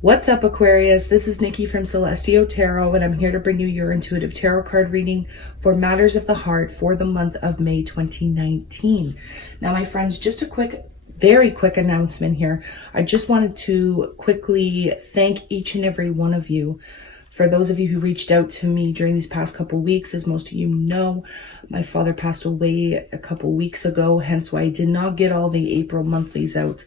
What's up, Aquarius? This is Nikki from Celestial Tarot, and I'm here to bring you your intuitive tarot card reading for matters of the heart for the month of May 2019. Now, my friends, just a very quick announcement here. I just wanted to quickly thank each and every one of you. For those of you who reached out to me during these past couple weeks, as most of you know, my father passed away a couple weeks ago, hence why I did not get all the April monthlies out.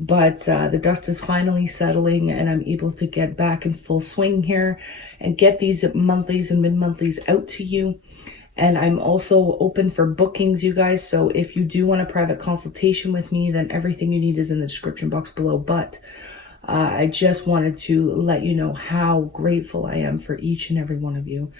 But the dust is finally settling and I'm able to get back in full swing here and get these monthlies and mid-monthlies out to you. And I'm also open for bookings, you guys. So if you do want a private consultation with me, then everything you need is in the description box below. But I just wanted to let you know how grateful I am for each and every one of you.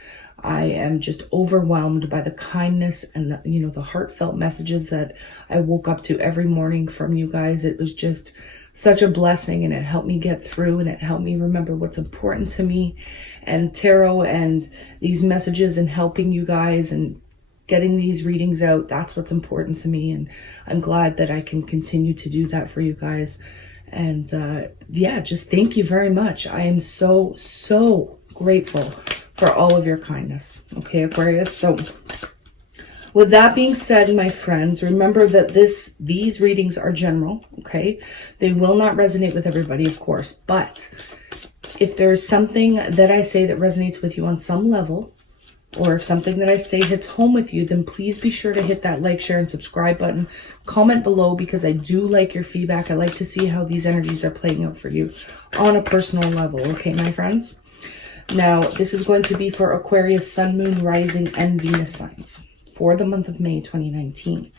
I am just overwhelmed by the kindness and the heartfelt messages that I woke up to every morning from you guys. It was just such a blessing, and it helped me get through, and it helped me remember what's important to me. And tarot and these messages and helping you guys and getting these readings out, that's what's important to me. And I'm glad that I can continue to do that for you guys. And yeah, just thank you very much. I am so grateful for all of your kindness. Okay, Aquarius. So with that being said, my friends, remember that these readings are general. Okay, they will not resonate with everybody, of course, but if there is something that I say that resonates with you on some level, or if something that I say hits home with you, then please be sure to hit that like, share, and subscribe button. Comment below, because I do like your feedback. I like to see how these energies are playing out for you on a personal level. Okay, my friends? Now, this is going to be for Aquarius, Sun, Moon, Rising, and Venus signs for the month of May 2019.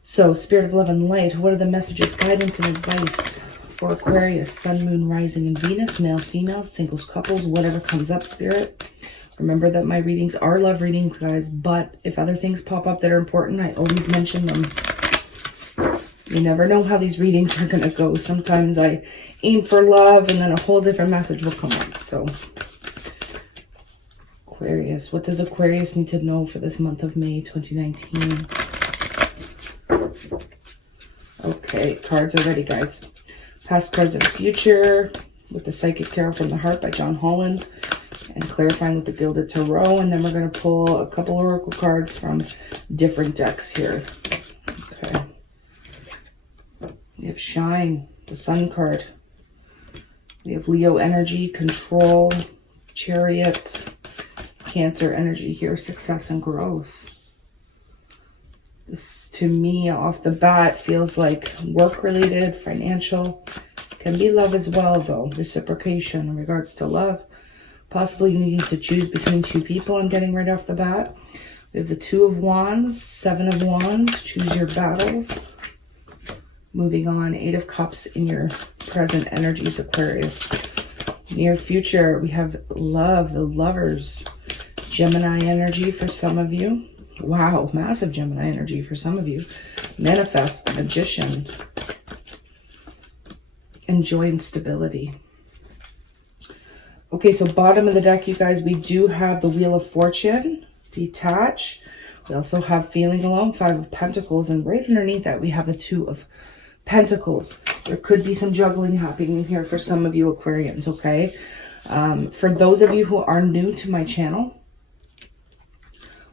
So, Spirit of Love and Light, what are the messages, guidance, and advice for Aquarius, Sun, Moon, Rising, and Venus, male, female, singles, couples, whatever comes up, Spirit? Remember that my readings are love readings, guys, but if other things pop up that are important, I always mention them. You never know how these readings are going to go. Sometimes I aim for love and then a whole different message will come up. So, Aquarius, what does Aquarius need to know for this month of May 2019? Okay, cards are ready, guys. Past, present, future with the Psychic Tarot from the Heart by John Holland. And clarifying with the Gilded Tarot. And then we're going to pull a couple oracle cards from different decks here. Okay. We have Shine, the Sun card. We have Leo energy, control, Chariot, Cancer energy here, success and growth. This, to me, off the bat, feels like work-related, financial. Can be love as well, though. Reciprocation in regards to love. Possibly needing to choose between two people, I'm getting right off the bat. We have the Two of Wands, Seven of Wands, choose your battles. Moving on, Eight of Cups in your present energies, Aquarius. Near future, we have Love, the Lovers. Gemini energy for some of you. Wow, massive Gemini energy for some of you. Manifest, the Magician. And Joy and Stability. Okay, so bottom of the deck, you guys, we do have the Wheel of Fortune, Detach. We also have Feeling Alone, Five of Pentacles, and right underneath that, we have the Two of Pentacles. There could be some juggling happening here for some of you Aquarians, okay? For those of you who are new to my channel,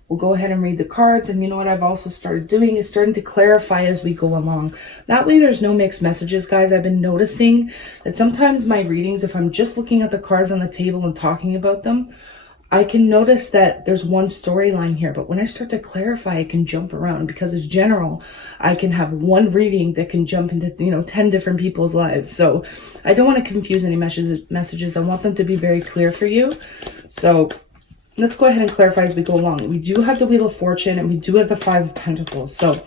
we'll go ahead and read the cards. And you know what I've also started doing is starting to clarify as we go along. That way there's no mixed messages, guys. I've been noticing that sometimes my readings, if I'm just looking at the cards on the table and talking about them, I can notice that there's one storyline here. But when I start to clarify, I can jump around. Because it's general, I can have one reading that can jump into 10 different people's lives. So I don't want to confuse any messages. I want them to be very clear for you. So let's go ahead and clarify as we go along. We do have the Wheel of Fortune and we do have the Five of Pentacles. So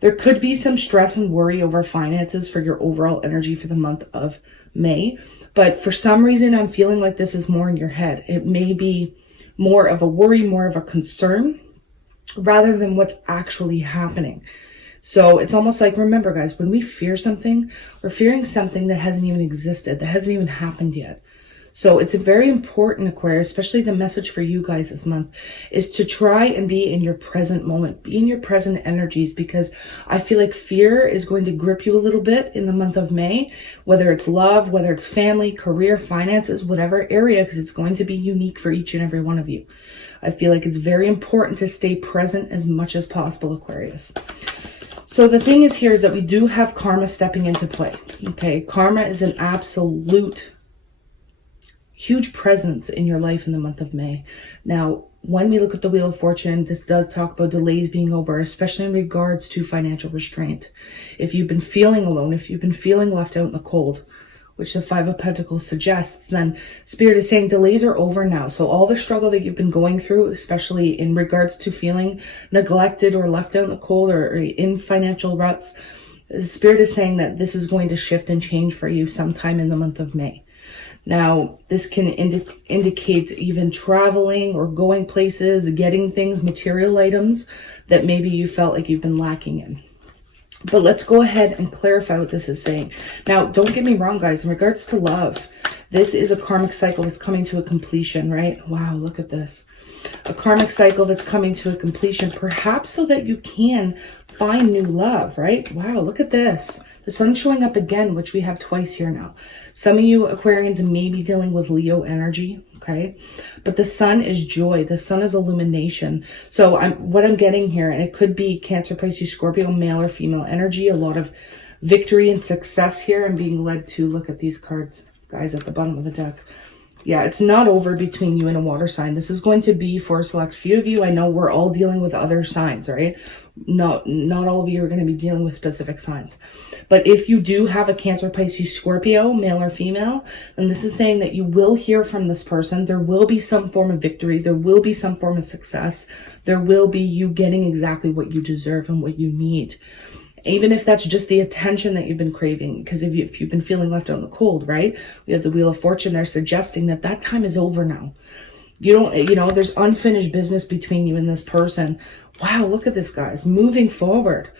there could be some stress and worry over finances for your overall energy for the month of May. But for some reason, I'm feeling like this is more in your head. It may be more of a worry, more of a concern, rather than what's actually happening. So it's almost like, remember, guys, when we fear something, we're fearing something that hasn't even existed, that hasn't even happened yet. So it's a very important, Aquarius, especially the message for you guys this month, is to try and be in your present moment, be in your present energies, because I feel like fear is going to grip you a little bit in the month of May, whether it's love, whether it's family, career, finances, whatever area, because it's going to be unique for each and every one of you. I feel like it's very important to stay present as much as possible, Aquarius. So the thing is here is that we do have karma stepping into play. Okay, karma is an absolute huge presence in your life in the month of May. Now, when we look at the Wheel of Fortune, this does talk about delays being over, especially in regards to financial restraint. If you've been feeling alone, if you've been feeling left out in the cold, which the Five of Pentacles suggests, then Spirit is saying delays are over now. So all the struggle that you've been going through, especially in regards to feeling neglected or left out in the cold or in financial ruts, Spirit is saying that this is going to shift and change for you sometime in the month of May. Now, this can indicate even traveling or going places, getting things, material items that maybe you felt like you've been lacking in. But let's go ahead and clarify what this is saying. Now, don't get me wrong, guys. In regards to love, this is a karmic cycle that's coming to a completion, right? Wow, look at this. A karmic cycle that's coming to a completion, perhaps so that you can find new love, right? Wow, look at this. The sun's showing up again, which we have twice here now. Some of you Aquarians may be dealing with Leo energy, okay? But the sun is joy. The sun is illumination. So what I'm getting here, and it could be Cancer, Pisces, Scorpio, male or female energy, a lot of victory and success here. I'm being led to look at these cards, guys, at the bottom of the deck. Yeah, it's not over between you and a water sign. This is going to be for a select few of you. I know we're all dealing with other signs, right? Not all of you are going to be dealing with specific signs. But if you do have a Cancer, Pisces, Scorpio, male or female, then this is saying that you will hear from this person. There will be some form of victory. There will be some form of success. There will be you getting exactly what you deserve and what you need. Even if that's just the attention that you've been craving, because if you've been feeling left out in the cold, right? We have the Wheel of Fortune there suggesting that that time is over now. There's unfinished business between you and this person. Wow, look at this, guys. Moving forward.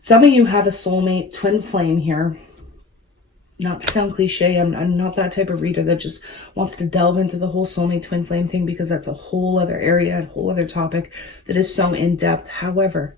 Some of you have a soulmate, twin flame here. Not to sound cliche, I'm not that type of reader that just wants to delve into the whole soulmate twin flame thing, because that's a whole other area, a whole other topic that is so in-depth. However,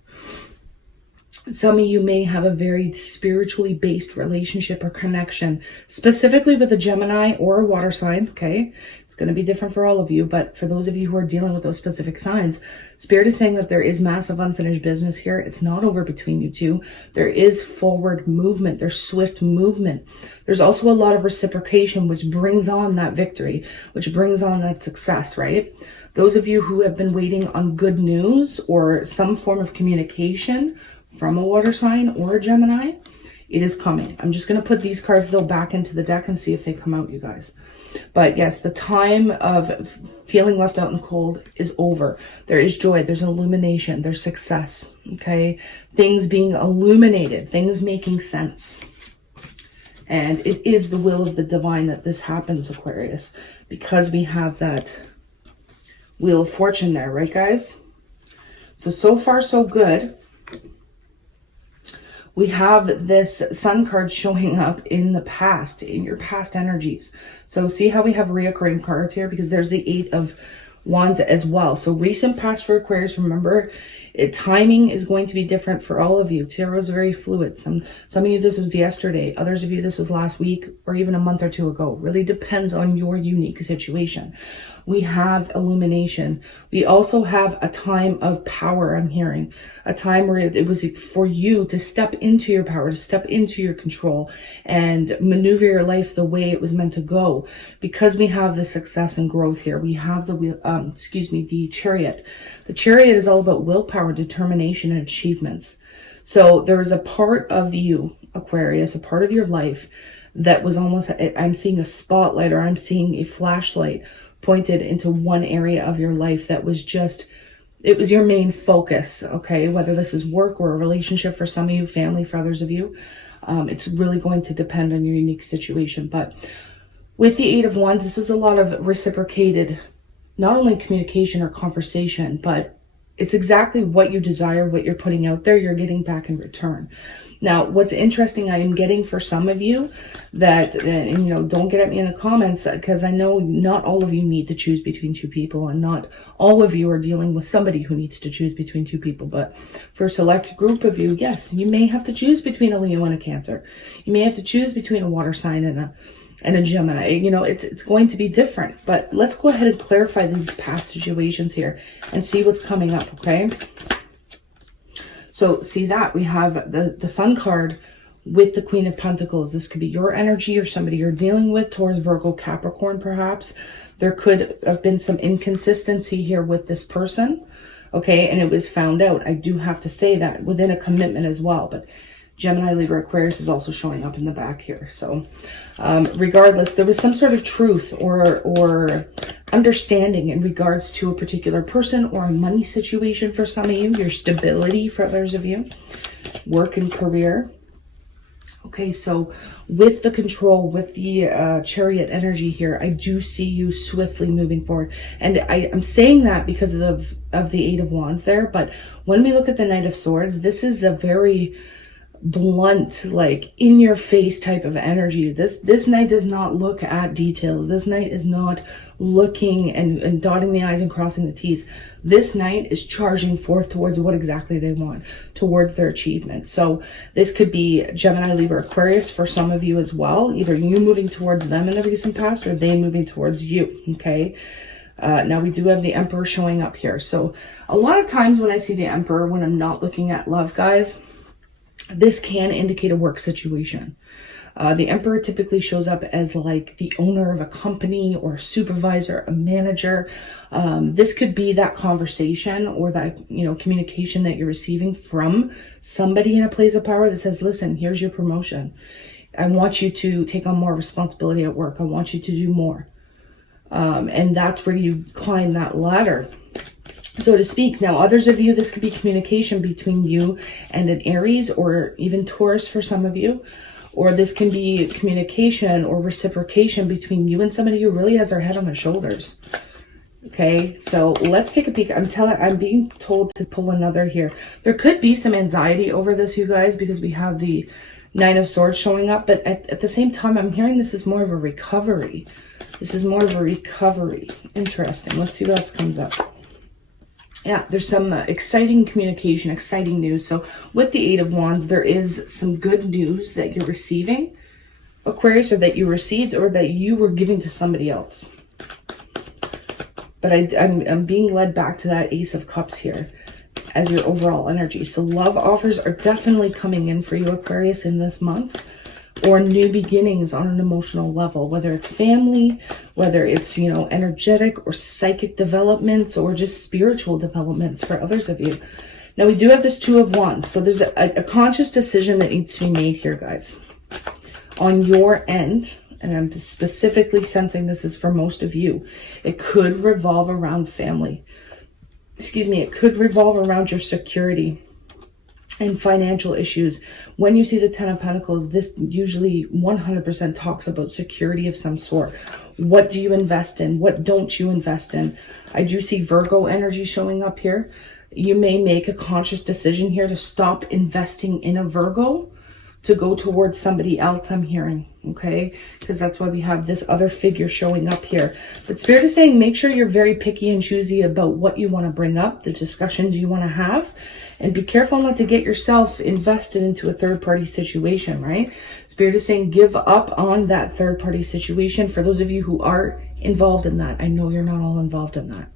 some of you may have a very spiritually based relationship or connection, specifically with a Gemini or a water sign, okay? It's going to be different for all of you, but for those of you who are dealing with those specific signs, Spirit is saying that there is massive unfinished business here. It's not over between you two. There is forward movement. There's swift movement. There's also a lot of reciprocation, which brings on that victory, which brings on that success, right? Those of you who have been waiting on good news or some form of communication from a water sign or a Gemini, it is coming. I'm just going to put these cards though back into the deck and see if they come out, you guys. But yes, the time of feeling left out in the cold is over. There is joy, there's illumination, there's success, okay? Things being illuminated, things making sense. And it is the will of the divine that this happens, Aquarius, because we have that Wheel of Fortune there, right, guys? So far, so good. We have this sun card showing up in the past, in your past energies. So see how we have reoccurring cards here, because there's the Eight of Wands as well. So recent past for Aquarius, remember, timing is going to be different for all of you. Tarot is very fluid. Some of you, this was yesterday. Others of you, this was last week or even a month or two ago. It really depends on your unique situation. We have illumination. We also have a time of power, I'm hearing. A time where it was for you to step into your power, to step into your control and maneuver your life the way it was meant to go. Because we have the success and growth here. We have the Chariot. The Chariot is all about willpower, determination, and achievements. So there is a part of you, Aquarius, a part of your life that was almost, I'm seeing a spotlight, or I'm seeing a flashlight pointed into one area of your life that was just, it was your main focus, okay? Whether this is work or a relationship for some of you, family for others of you, it's really going to depend on your unique situation. But with the Eight of Wands, this is a lot of reciprocated, not only communication or conversation, but it's exactly what you desire, what you're putting out there, you're getting back in return. Now, what's interesting, I am getting for some of you that, and you know, don't get at me in the comments, because I know not all of you need to choose between two people, and not all of you are dealing with somebody who needs to choose between two people. But for a select group of you, yes, you may have to choose between a Leo and a Cancer. You may have to choose between a water sign and a Gemini. You know, it's going to be different. But let's go ahead and clarify these past situations here and see what's coming up, okay? So see that we have the Sun card with the Queen of Pentacles. This could be your energy or somebody you're dealing with, Taurus, Virgo, Capricorn, perhaps. There could have been some inconsistency here with this person, okay? And it was found out. I do have to say that within a commitment as well. But Gemini, Libra, Aquarius is also showing up in the back here. So regardless, there was some sort of truth or understanding in regards to a particular person or a money situation for some of you, your stability for others of you, work and career. Okay, so with the control, with the Chariot energy here, I do see you swiftly moving forward. And I'm saying that because of the Eight of Wands there. But when we look at the Knight of Swords, this is a very blunt, like in your face type of energy. This knight does not look at details. This knight is not looking and dotting the I's and crossing the T's. This knight is charging forth towards what exactly they want, towards their achievement. So this could be Gemini, Libra, Aquarius for some of you as well. Either you moving towards them in the recent past or they moving towards you, okay? Now we do have the Emperor showing up here. So a lot of times when I see the Emperor, when I'm not looking at love, guys, this can indicate a work situation. The Emperor typically shows up as like the owner of a company or a supervisor, a manager. This could be that conversation or that, you know, communication that you're receiving from somebody in a place of power that says, listen, here's your promotion. I want you to take on more responsibility at work. I want you to do more. And that's where you climb that ladder, so to speak. Now, others of you, this could be communication between you and an Aries or even Taurus for some of you. Or this can be communication or reciprocation between you and somebody who really has their head on their shoulders. Okay, so let's take a peek. I'm being told to pull another here. There could be some anxiety over this, you guys, because we have the Nine of Swords showing up. But at the same time, I'm hearing this is more of a recovery. This is more of a recovery. Interesting. Let's see what else comes up. Yeah, there's some exciting communication, exciting news. So with the Eight of Wands, there is some good news that you're receiving, Aquarius, or that you received, or that you were giving to somebody else. But I'm being led back to that Ace of Cups here as your overall energy. So love offers are definitely coming in for you, Aquarius, in this month. Or new beginnings on an emotional level, whether it's family, whether it's, you know, energetic or psychic developments, or just spiritual developments for others of you. Now we do have this Two of Wands. So there's a conscious decision that needs to be made here, guys, on your end. And I'm specifically sensing this is for most of you. It could revolve around family. Excuse me. It could revolve around your security and financial issues. When you see the Ten of Pentacles, this usually 100% talks about security of some sort. What do you invest in? What don't you invest in? I do see Virgo energy showing up here. You may make a conscious decision here to stop investing in a Virgo to go towards somebody else, I'm hearing, okay? Because that's why we have this other figure showing up here. But Spirit is saying make sure you're very picky and choosy about what you want to bring up, the discussions you want to have, and be careful not to get yourself invested into a third-party situation, right? Spirit is saying give up on that third-party situation. For those of you who are involved in that, I know you're not all involved in that.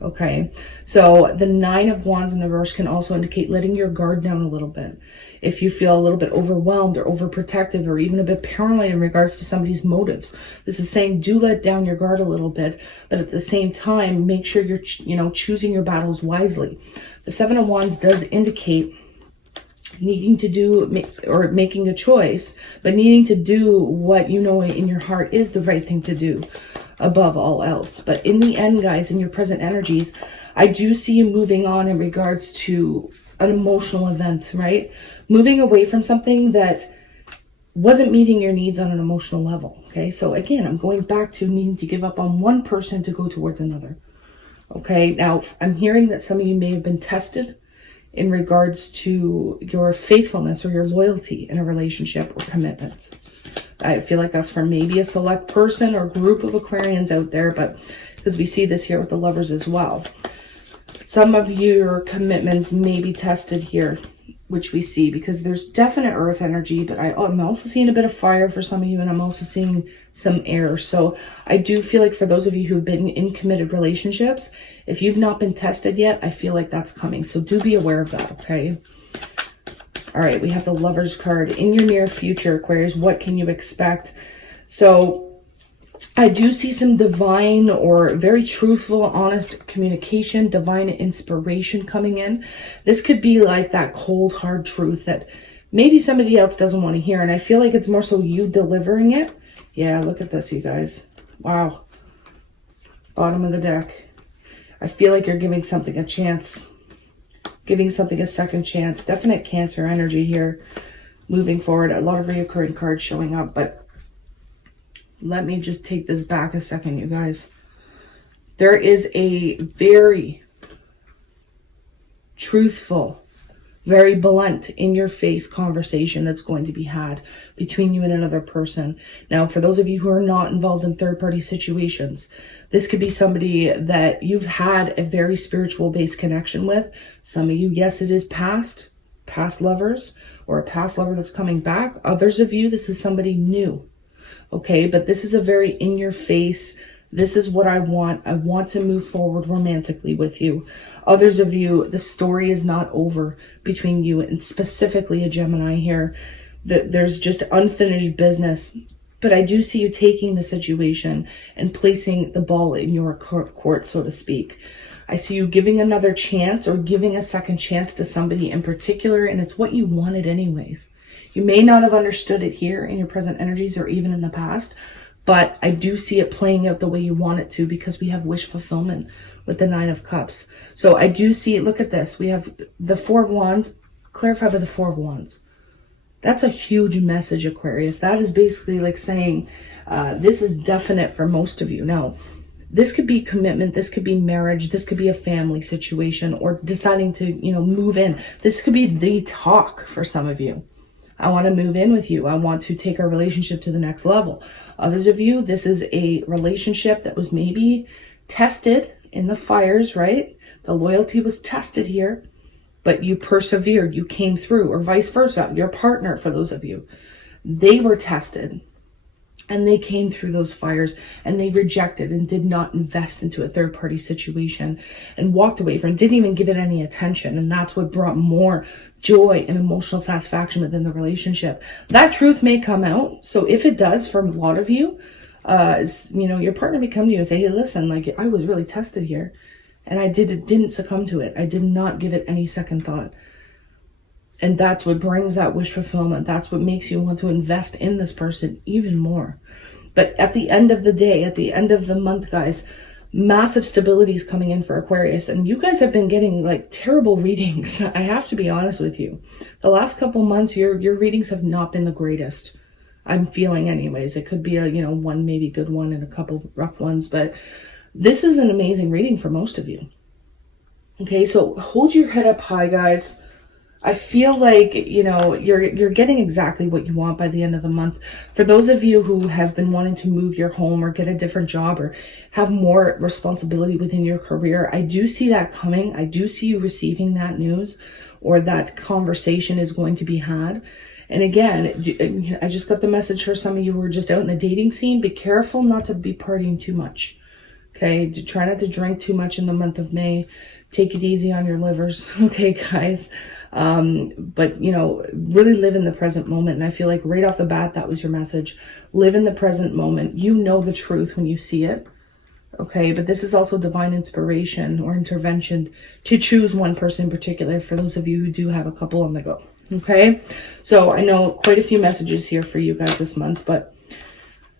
Okay, so the Nine of Wands in the reverse can also indicate letting your guard down a little bit. If you feel a little bit overwhelmed or overprotective or even a bit paranoid in regards to somebody's motives, this is saying do let down your guard a little bit, but at the same time, make sure you're, you know, choosing your battles wisely. The Seven of Wands does indicate needing to do or making a choice, but needing to do what you know in your heart is the right thing to do above all else. But in the end, guys, in your present energies, I do see you moving on in regards to an emotional event, right? Moving away from something that wasn't meeting your needs on an emotional level, okay? So again, I'm going back to needing to give up on one person to go towards another, Okay, now I'm hearing that some of you may have been tested in regards to your faithfulness or your loyalty in a relationship or commitment. I feel like that's for maybe a select person or group of Aquarians out there, but because we see this here with the Lovers as well. Some of your commitments may be tested here, which we see because there's definite earth energy, but I'm also seeing a bit of fire for some of you, and I'm also seeing some air. So I do feel like for those of you who've been in committed relationships, if you've not been tested yet, I feel like that's coming. So do be aware of that, okay? All right, we have the Lovers card. In your near future, Aquarius, what can you expect? So I do see some divine or very truthful, honest communication, divine inspiration coming in. This could be like that cold, hard truth that maybe somebody else doesn't want to hear. And I feel like it's more so you delivering it. Yeah, look at this, you guys. Wow. Bottom of the deck. I feel like you're giving something a chance. Giving something a second chance. Definite Cancer energy here. Moving forward. A lot of reoccurring cards showing up, but let me just take this back a second, you guys. There is a very truthful, very blunt, in-your-face conversation that's going to be had between you and another person. Now, for those of you who are not involved in third-party situations, this could be somebody that you've had a very spiritual-based connection with. Some of you, yes, it is past lovers or a past lover that's coming back. Others of you, this is somebody new. Okay, but this is a very in-your-face, this is what I want. I want to move forward romantically with you. Others of you, the story is not over between you and specifically a Gemini here. There's just unfinished business. But I do see you taking the situation and placing the ball in your court, so to speak. I see you giving another chance or giving a second chance to somebody in particular, and it's what you wanted anyways. You may not have understood it here in your present energies or even in the past, but I do see it playing out the way you want it to because we have wish fulfillment with the Nine of Cups. So I do see, look at this. We have the Four of Wands, clarified by the Four of Wands. That's a huge message, Aquarius. That is basically like saying this is definite for most of you. Now, this could be commitment. This could be marriage. This could be a family situation or deciding to, move in. This could be the talk for some of you. I want to move in with you. I want to take our relationship to the next level. Others of you, this is a relationship that was maybe tested in the fires, right? The loyalty was tested here, but you persevered. You came through, or vice versa. Your partner, for those of you, they were tested and they came through those fires and they rejected and did not invest into a third-party situation and walked away from it, didn't even give it any attention. And that's what brought more joy and emotional satisfaction within the relationship. That truth may come out. So if it does, for a lot of you, your partner may come to you and say, hey, listen, like I was really tested here and I didn't succumb to it. I did not give it any second thought. And that's what brings that wish fulfillment. That's what makes you want to invest in this person even more. But at the end of the day, at the end of the month, guys, massive stability is coming in for Aquarius. And you guys have been getting like terrible readings. I have to be honest with you. The last couple months, your readings have not been the greatest. I'm feeling anyways. It could be a, one maybe good one and a couple rough ones. But this is an amazing reading for most of you. Okay, so hold your head up high, guys. I feel like, you're getting exactly what you want by the end of the month. For those of you who have been wanting to move your home or get a different job or have more responsibility within your career, I do see that coming. I do see you receiving that news or that conversation is going to be had. And again, I just got the message for some of you who are just out in the dating scene. Be careful not to be partying too much. Okay, try not to drink too much in the month of May. Take it easy on your livers. Okay, guys. But really live in the present moment. And I feel like right off the bat, that was your message. Live in the present moment. You know the truth when you see it. Okay, but this is also divine inspiration or intervention to choose one person in particular for those of you who do have a couple on the go. Okay, so I know quite a few messages here for you guys this month, but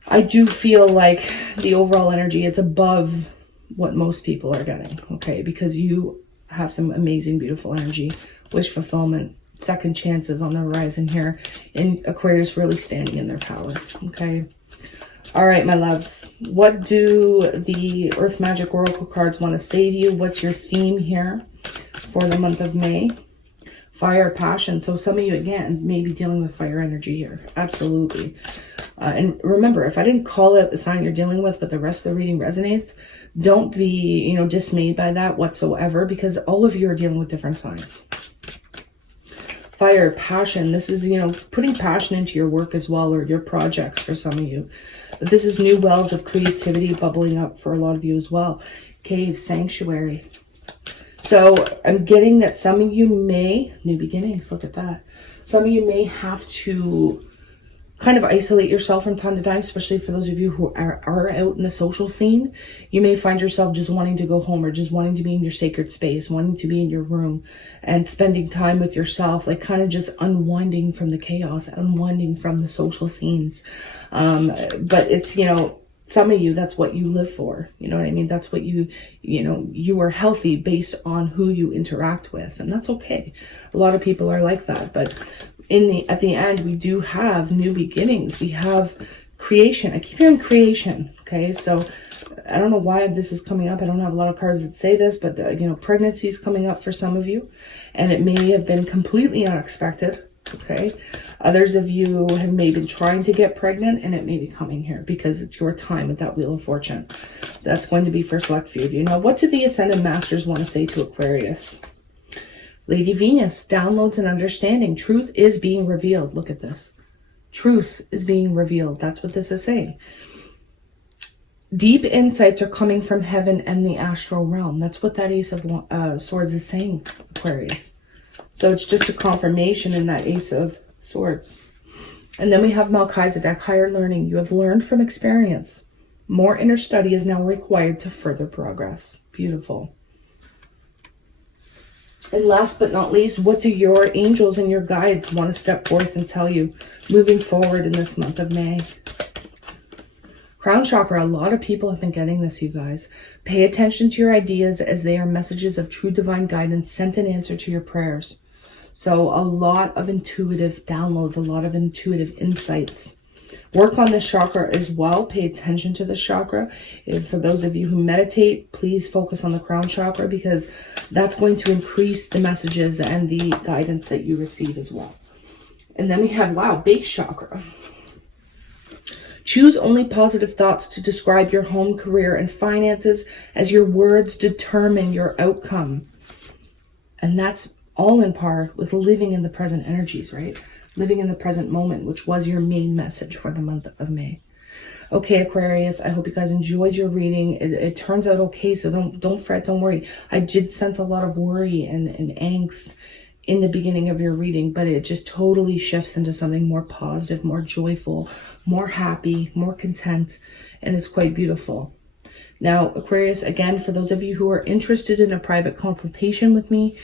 I do feel like the overall energy, it's above what most people are getting. Okay, because you have some amazing, beautiful energy. Wish fulfillment, second chances on the horizon here, and Aquarius really standing in their power. Okay, All right, my loves. What do the Earth Magic Oracle cards want to say to you? What's your theme here for the month of May? Fire, passion. So some of you, again, may be dealing with fire energy here. Absolutely. And remember, if I didn't call out the sign you're dealing with, but the rest of the reading resonates, don't be, dismayed by that whatsoever, because all of you are dealing with different signs. Fire, passion. This is, putting passion into your work as well, or your projects for some of you. But this is new wells of creativity bubbling up for a lot of you as well. Cave, sanctuary. So I'm getting that some of you may, new beginnings, look at that. Some of you may have to kind of isolate yourself from time to time, especially for those of you who are out in the social scene. You may find yourself just wanting to go home, or just wanting to be in your sacred space, wanting to be in your room and spending time with yourself, like kind of just unwinding from the chaos, unwinding from the social scenes. But it's, some of you, that's what you live for. You know what I mean? That's what you are healthy based on who you interact with. And that's okay. A lot of people are like that. But at the end, we do have new beginnings. We have creation. I keep hearing creation. Okay. So I don't know why this is coming up. I don't have a lot of cards that say this, but pregnancy is coming up for some of you, and it may have been completely unexpected. Okay. Others of you have maybe been trying to get pregnant, and it may be coming here because it's your time with that Wheel of Fortune. That's going to be for a select few of you. Now, what do the Ascended Masters want to say to Aquarius? Lady Venus, downloads and understanding. Truth is being revealed. Look at this. Truth is being revealed. That's what this is saying. Deep insights are coming from heaven and the astral realm. That's what that Ace of Swords is saying, Aquarius. So it's just a confirmation in that Ace of Swords. And then we have Melchizedek, higher learning. You have learned from experience. More inner study is now required to further progress. Beautiful. And last but not least, what do your angels and your guides want to step forth and tell you moving forward in this month of May? Crown chakra, a lot of people have been getting this, you guys. Pay attention to your ideas, as they are messages of true divine guidance sent in answer to your prayers. So a lot of intuitive downloads, a lot of intuitive insights. Work on this chakra as well. Pay attention to the chakra. For those of you who meditate, please focus on the crown chakra, because that's going to increase the messages and the guidance that you receive as well. And then we have, base chakra. Choose only positive thoughts to describe your home, career, and finances, as your words determine your outcome. And that's all in par with living in the present energies, right? Living in the present moment, which was your main message for the month of May. Okay, Aquarius, I hope you guys enjoyed your reading. It turns out okay, so don't fret, don't worry. I did sense a lot of worry and angst in the beginning of your reading, but it just totally shifts into something more positive, more joyful, more happy, more content, and it's quite beautiful. Now, Aquarius, again, for those of you who are interested in a private consultation with me,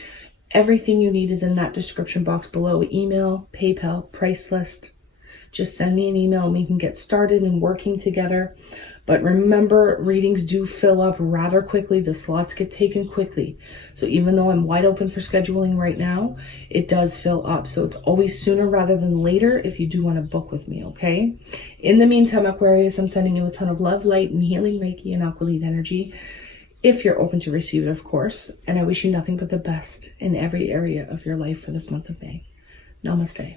everything you need is in that description box below. Email, PayPal, price list. Just send me an email and we can get started and working together. But remember, readings do fill up rather quickly. The slots get taken quickly. So even though I'm wide open for scheduling right now, it does fill up. So it's always sooner rather than later if you do want to book with me, okay? In the meantime, Aquarius, I'm sending you a ton of love, light, and healing Reiki and Aqualite energy, if you're open to receive it, of course. And I wish you nothing but the best in every area of your life for this month of May. Namaste.